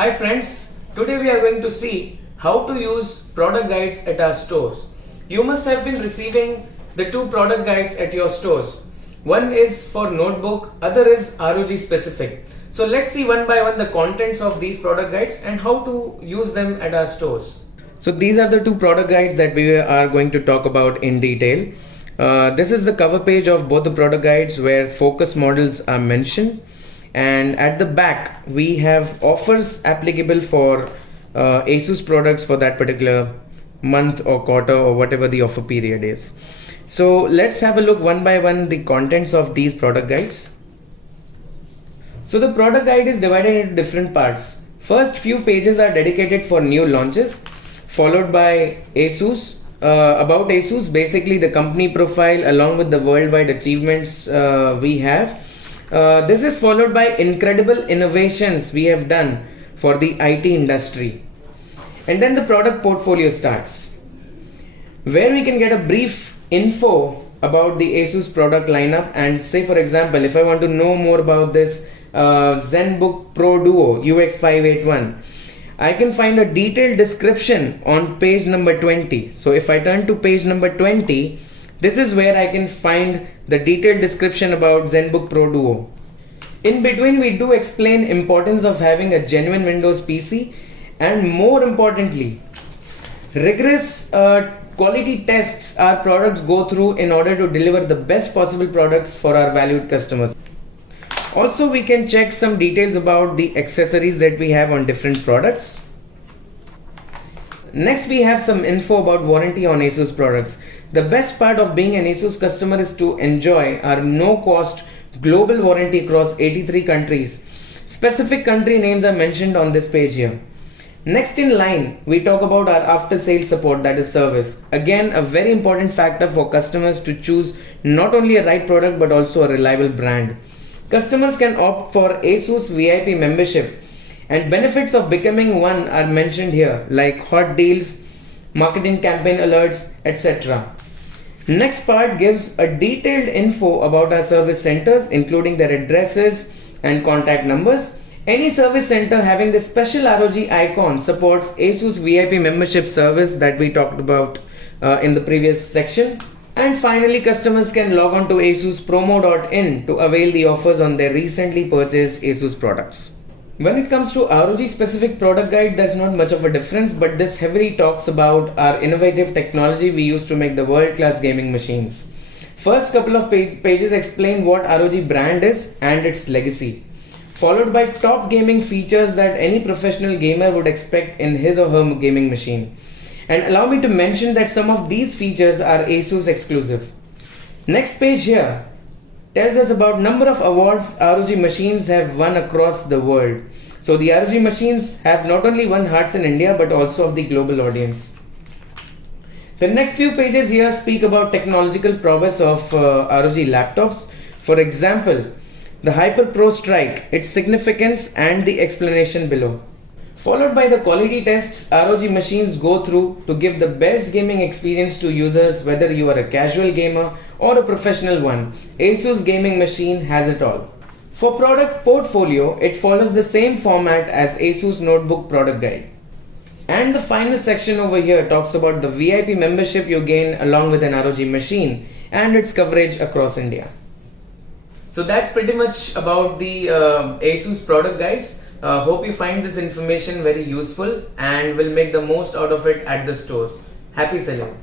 Hi friends, today we are going to see how to use product guides at our stores. You must have been receiving the two product guides at your stores. One is for notebook, other is ROG specific. So let's see one by one the contents of these product guides and how to use them at our stores. So these are the two product guides that we are going to talk about in detail. This is the cover page of both the product guides where focus models are mentioned. And at the back we have offers applicable for ASUS products for that particular month or quarter or whatever the offer period is. So let's have a look one by one the contents of these product guides. So the product guide is divided into different parts. First few pages are dedicated for new launches, followed by ASUS, about ASUS, basically the company profile along with the worldwide achievements we have. This is followed by incredible innovations we have done for the IT industry. And then the product portfolio starts, where we can get a brief info about the ASUS product lineup. And say for example, if I want to know more about this ZenBook Pro Duo UX581, I can find a detailed description on page number 20. So if I turn to page number 20, this is where I can find the detailed description about ZenBook Pro Duo. In between we do explain importance of having a genuine Windows PC and more importantly, rigorous quality tests our products go through in order to deliver the best possible products for our valued customers. Also we can check some details about the accessories that we have on different products. Next we have some info about warranty on ASUS products. The best part of being an ASUS customer is to enjoy our no-cost global warranty across 83 countries. Specific country names are mentioned on this page here. Next in line, we talk about our after-sales support, that is service. Again, a very important factor for customers to choose not only a right product but also a reliable brand. Customers can opt for ASUS VIP membership, and benefits of becoming one are mentioned here, like hot deals, marketing campaign alerts, etc. Next part gives a detailed info about our service centers, including their addresses and contact numbers. Any service center having the special ROG icon supports ASUS VIP membership service that we talked about in the previous section. And finally, customers can log on to asuspromo.in to avail the offers on their recently purchased ASUS products. When it comes to ROG specific product guide, there's not much of a difference, but this heavily talks about our innovative technology we use to make the world-class gaming machines. First couple of pages explain what ROG brand is and its legacy, followed by top gaming features that any professional gamer would expect in his or her gaming machine. And allow me to mention that some of these features are ASUS exclusive. Next page here tells us about number of awards ROG machines have won across the world. So the ROG machines have not only won hearts in India but also of the global audience. The next few pages here speak about technological prowess of ROG laptops. For example, the Hyper Pro Strike, its significance and the explanation below. Followed by the quality tests ROG machines go through to give the best gaming experience to users, whether you are a casual gamer or a professional one. ASUS gaming machine has it all. For product portfolio, it follows the same format as ASUS notebook product guide. And the final section over here talks about the VIP membership you gain along with an ROG machine and its coverage across India. So that's pretty much about the ASUS product guides. Hope you find this information very useful and will make the most out of it at the stores. Happy selling!